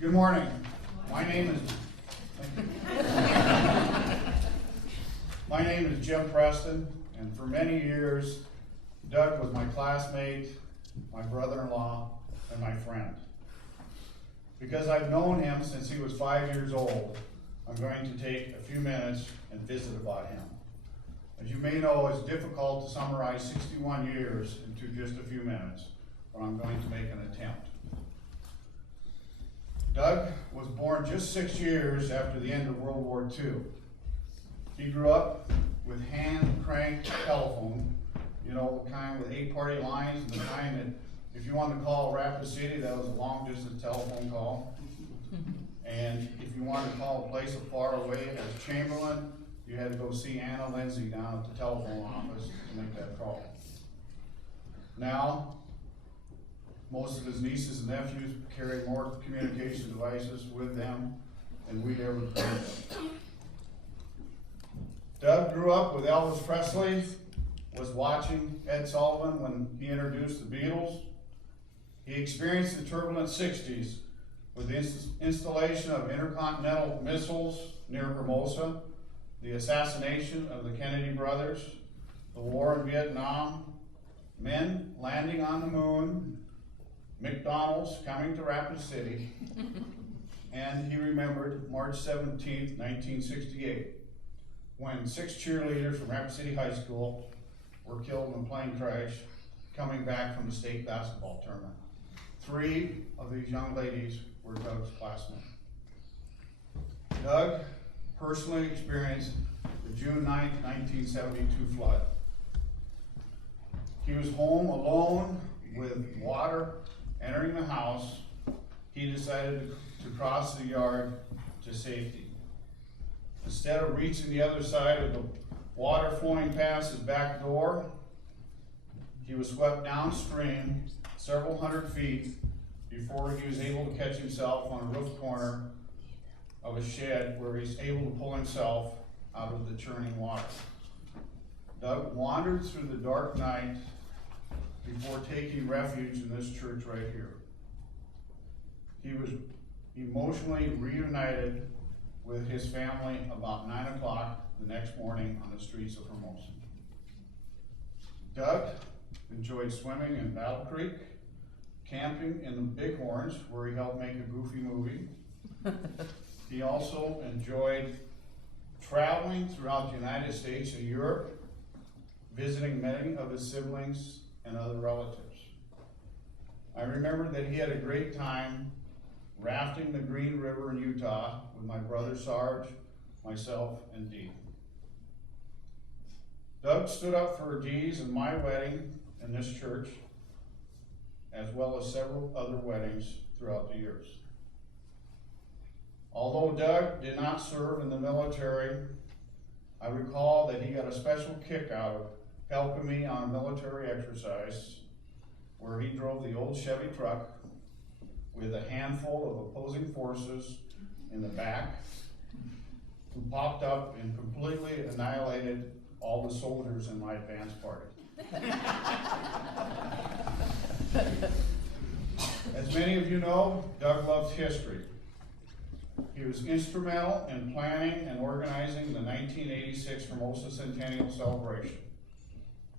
Good morning. My name is Jim Preston, and for many years, Doug was my classmate, my brother-in-law, and my friend. Because I've known him since he was 5 years old, I'm going to take a few minutes and visit about him. As you may know, it's difficult to summarize 61 years into just a few minutes, but I'm going to make an attempt. Doug was born just 6 years after the end of World War II. He grew up with hand-cranked telephone, you know, the kind with 8-party lines, and the kind that if you wanted to call Rapid City, that was a long-distance telephone call. And if you wanted to call a place far away as Chamberlain, you had to go see Anna Lindsay down at the telephone office to make that call. Now, most of his nieces and nephews carry more communication devices with them than we'd ever could. Doug grew up with Elvis Presley, was watching Ed Sullivan when he introduced the Beatles. He experienced the turbulent 60s with the installation of intercontinental missiles near Hermosa, the assassination of the Kennedy brothers, the war in Vietnam, men landing on the moon, McDonald's coming to Rapid City, and he remembered March 17th, 1968, when 6 cheerleaders from Rapid City High School were killed in a plane crash coming back from the state basketball tournament. 3 of these young ladies were Doug's classmates. Doug personally experienced the June 9th, 1972 flood. He was home alone with water entering the house. He decided to cross the yard to safety. Instead of reaching the other side of the water flowing past his back door, he was swept downstream several hundred feet before he was able to catch himself on a roof corner of a shed where he's able to pull himself out of the churning water. Doug wandered through the dark night before taking refuge in this church right here. He was emotionally reunited with his family about 9 o'clock the next morning on the streets of Hermosa. Doug enjoyed swimming in Battle Creek, camping in the Bighorns, where he helped make a Goofy movie. He also enjoyed traveling throughout the United States and Europe, visiting many of his siblings and other relatives. I remember that he had a great time rafting the Green River in Utah with my brother Sarge, myself, and Dee. Doug stood up for Dee's and my wedding in this church, as well as several other weddings throughout the years. Although Doug did not serve in the military, I recall that he got a special kick out of helping me on a military exercise where he drove the old Chevy truck with a handful of opposing forces in the back who popped up and completely annihilated all the soldiers in my advance party. As many of you know, Doug loved history. He was instrumental in planning and organizing the 1986 Hermosa Centennial Celebration.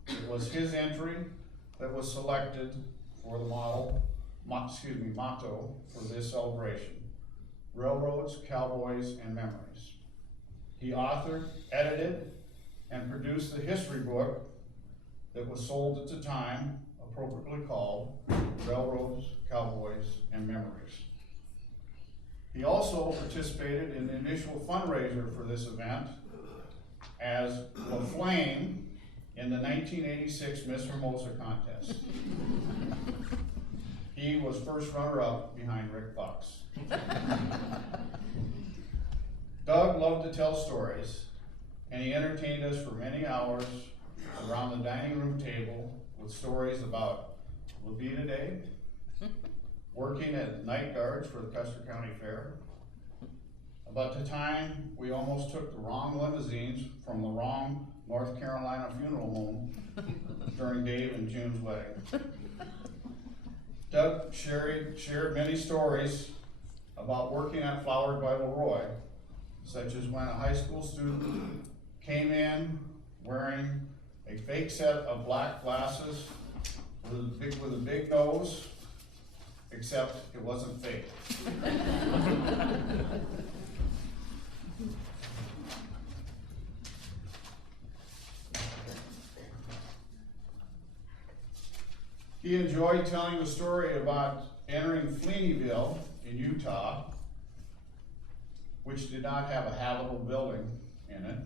It was his entry that was selected for the motto for this celebration: Railroads, Cowboys, and Memories. He authored, edited, and produced the history book that was sold at the time, appropriately called Railroads, Cowboys, and Memories. He also participated in the initial fundraiser for this event as La Flame in the 1986 Miss Hermosa contest. He was first runner-up behind Rick Fox. Doug loved to tell stories, and he entertained us for many hours around the dining room table with stories about Levita Day, working at night guards for the Custer County Fair, about the time we almost took the wrong limousines from the wrong North Carolina funeral home during Dave and June's wedding. Doug shared many stories about working at Flowered by Leroy, such as when a high school student came in wearing a fake set of black glasses with a big nose, except it wasn't fake. He enjoyed telling the story about entering Fleeneyville in Utah, which did not have a habitable building in it,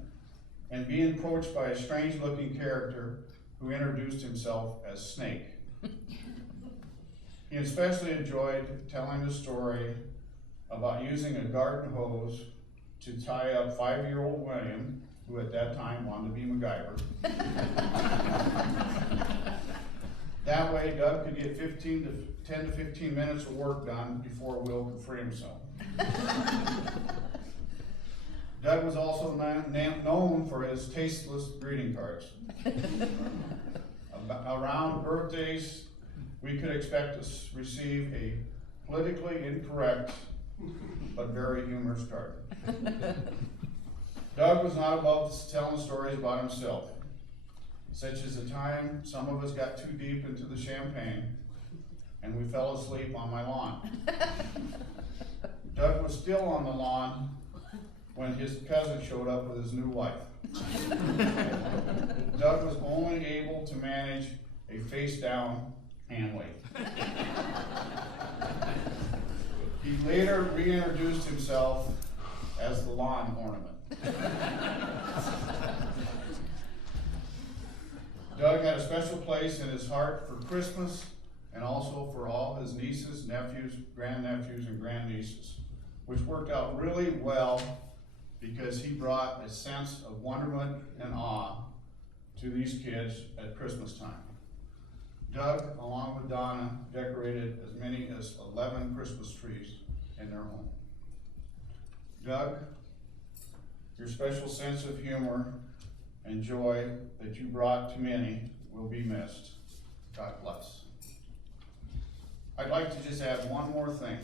and being approached by a strange-looking character who introduced himself as Snake. He especially enjoyed telling the story about using a garden hose to tie up 5-year-old William, who at that time wanted to be MacGyver. That way, Doug could get 10 to 15 minutes of work done before Will could free himself. Doug was also known for his tasteless greeting cards. Around birthdays, we could expect to receive a politically incorrect but very humorous card. Doug was not above telling stories about himself, such as the time some of us got too deep into the champagne and we fell asleep on my lawn. Doug was still on the lawn when his cousin showed up with his new wife. Doug was only able to manage a face-down hand wave. He later reintroduced himself as the lawn ornament. Doug had a special place in his heart for Christmas and also for all his nieces, nephews, grandnephews, and grandnieces, which worked out really well because he brought a sense of wonderment and awe to these kids at Christmas time. Doug, along with Donna, decorated as many as 11 Christmas trees in their home. Doug, your special sense of humor and joy that you brought to many will be missed. God bless. I'd like to just add one more thing.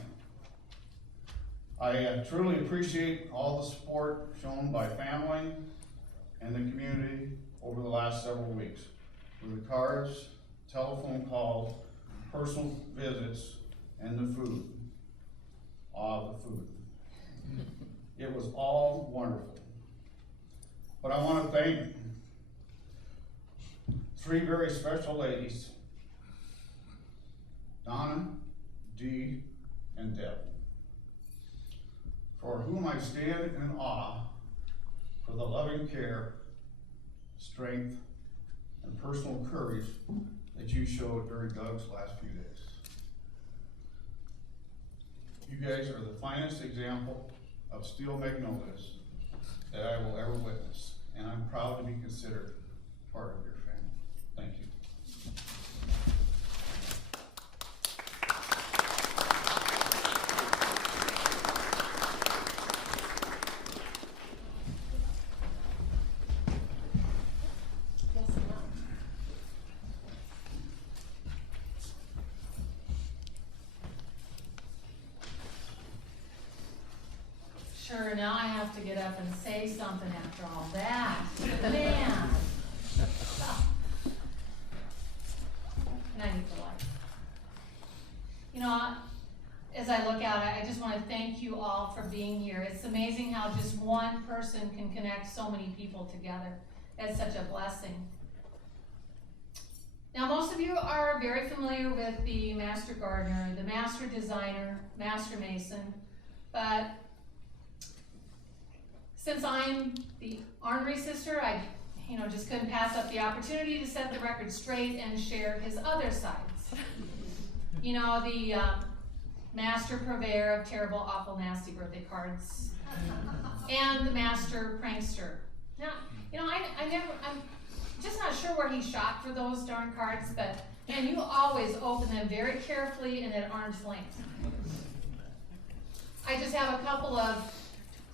I truly appreciate all the support shown by family and the community over the last several weeks with the cards, telephone calls, personal visits, and the food. The food. It was all wonderful. But I want to thank 3 very special ladies, Donna, Dee, and Deb, for whom I stand in awe for the loving care, strength, and personal courage that you showed during Doug's last few days. You guys are the finest example of steel magnolias that I will ever witness, and I'm proud to be considered part of your family. Thank you. Sure, now I have to get up and say something after all that. Man. And I need to like. You know, as I look out, I just want to thank you all for being here. It's amazing how just one person can connect so many people together. It's such a blessing. Now, most of you are very familiar with the master gardener, the master designer, master mason, but since I'm the ornery sister, I just couldn't pass up the opportunity to set the record straight and share his other sides. You know, the master purveyor of terrible, awful, nasty birthday cards, and the master prankster. Now, I'm just not sure where he shot for those darn cards, but man, you always open them very carefully and at arm's length. I just have a couple of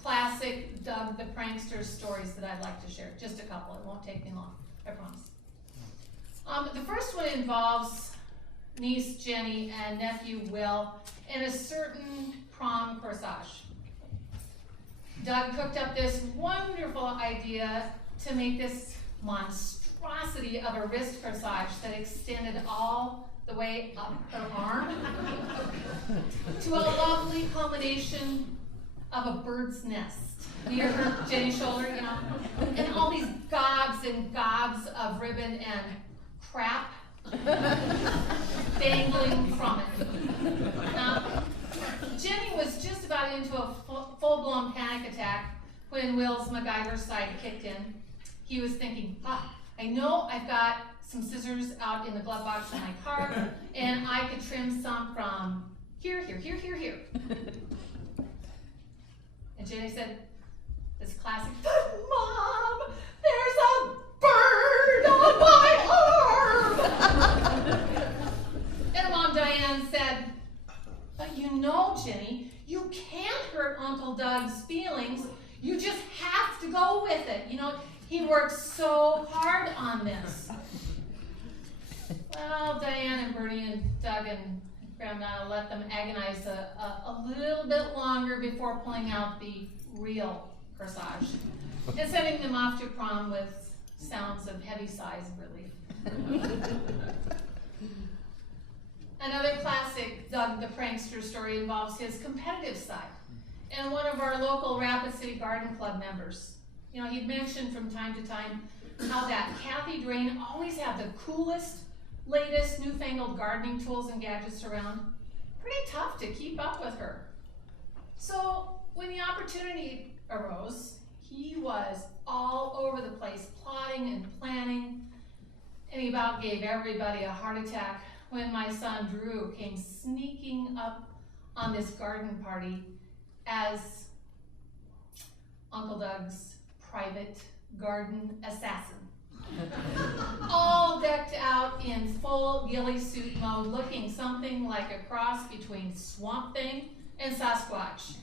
classic Doug the Prankster stories that I'd like to share. Just a couple. It won't take me long, I promise. The first one involves niece Jenny and nephew Will and a certain prom corsage. Doug cooked up this wonderful idea to make this monstrosity of a wrist corsage that extended all the way up her arm to a lovely culmination of a bird's nest near her Jenny's shoulder, you know, and all these gobs and gobs of ribbon and crap dangling from it. Now, Jenny was just about into a full-blown panic attack when Will's MacGyver side kicked in. He was thinking, I know I've got some scissors out in the glove box in my car, and I could trim some from here. And Jenny said, this classic, Mom, there's a bird on my arm! And Mom Diane said, but you know, Jenny, you can't hurt Uncle Doug's feelings. You just have to go with it. You know, he worked so hard on this. Well, Diane and Bernie and Doug and Grandma let them agonize a little bit longer before pulling out the real corsage and sending them off to prom with sounds of heavy sighs of relief. Another classic Doug the Prankster story involves his competitive side and one of our local Rapid City Garden Club members. You know, he'd mentioned from time to time how that Kathy Drain always had the coolest, latest, newfangled gardening tools and gadgets around. Pretty tough to keep up with her. So when the opportunity arose, he was all over the place, plotting and planning, and he about gave everybody a heart attack when my son Drew came sneaking up on this garden party as Uncle Doug's private garden assassin. All decked out in full ghillie suit mode, looking something like a cross between Swamp Thing and Sasquatch.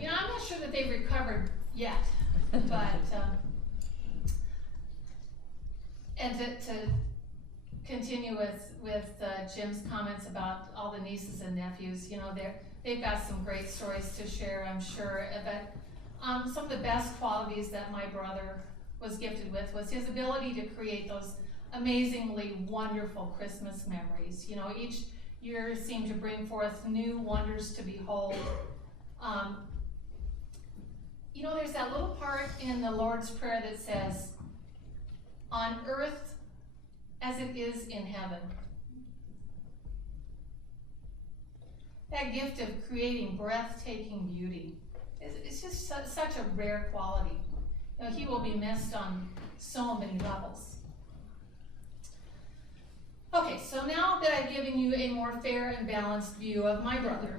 You know, I'm not sure that they've recovered yet, but and to continue with Jim's comments about all the nieces and nephews, you know, they've got some great stories to share, I'm sure. But some of the best qualities that my brother was gifted with was his ability to create those amazingly wonderful Christmas memories. You know, each year seemed to bring forth new wonders to behold. You know, there's that little part in the Lord's Prayer that says, on earth as it is in heaven. That gift of creating breathtaking beauty, it's just such a rare quality. You know, he will be missed on so many levels. Okay, so now that I've given you a more fair and balanced view of my brother,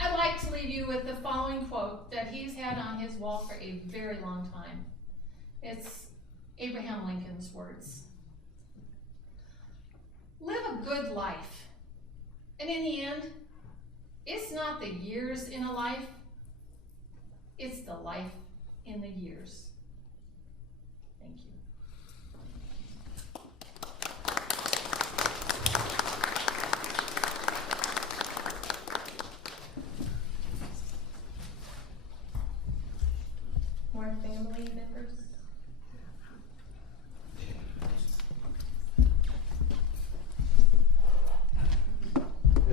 I'd like to leave you with the following quote that he's had on his wall for a very long time. It's Abraham Lincoln's words. Live a good life, and in the end, it's not the years in a life, it's the life in the years. Thank you. More family members?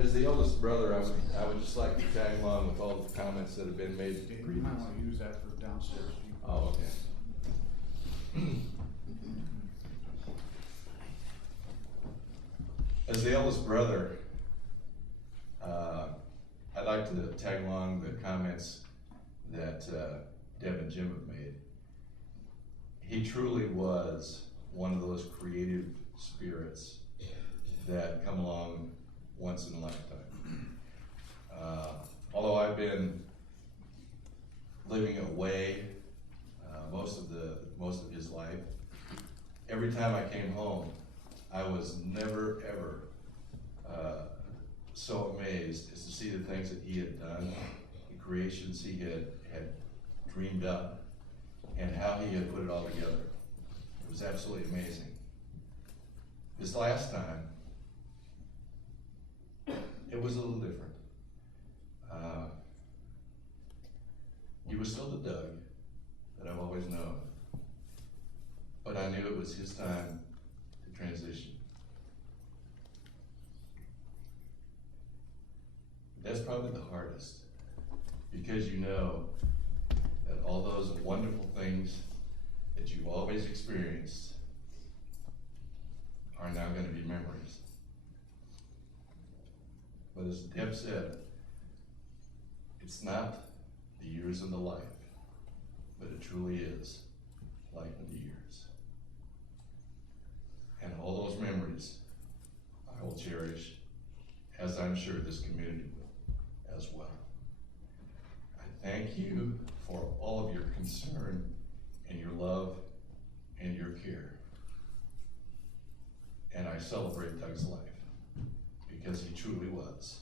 As the eldest brother, I would just like to tag along with all the comments that have been made You might previously. want to use that for downstairs. Oh, okay. As the eldest brother, I'd like to tag along the comments that Deb and Jim have made. He truly was one of those creative spirits that come along once in a lifetime. Although I've been living away most of his life, every time I came home, I was never ever so amazed as to see the things that he had done, the creations he had dreamed up, and how he had put it all together. It was absolutely amazing. This last time, it was a little different. He was still the Doug that I've always known. But I knew it was his time to transition. That's probably the hardest, because you know that all those wonderful things that you've always experienced are now going to be memories. But as Deb said, it's not the years of the life, but it truly is life in the years. And all those memories I will cherish, as I'm sure this community will as well. I thank you for all of your concern and your love and your care. And I celebrate Doug's life, because he truly was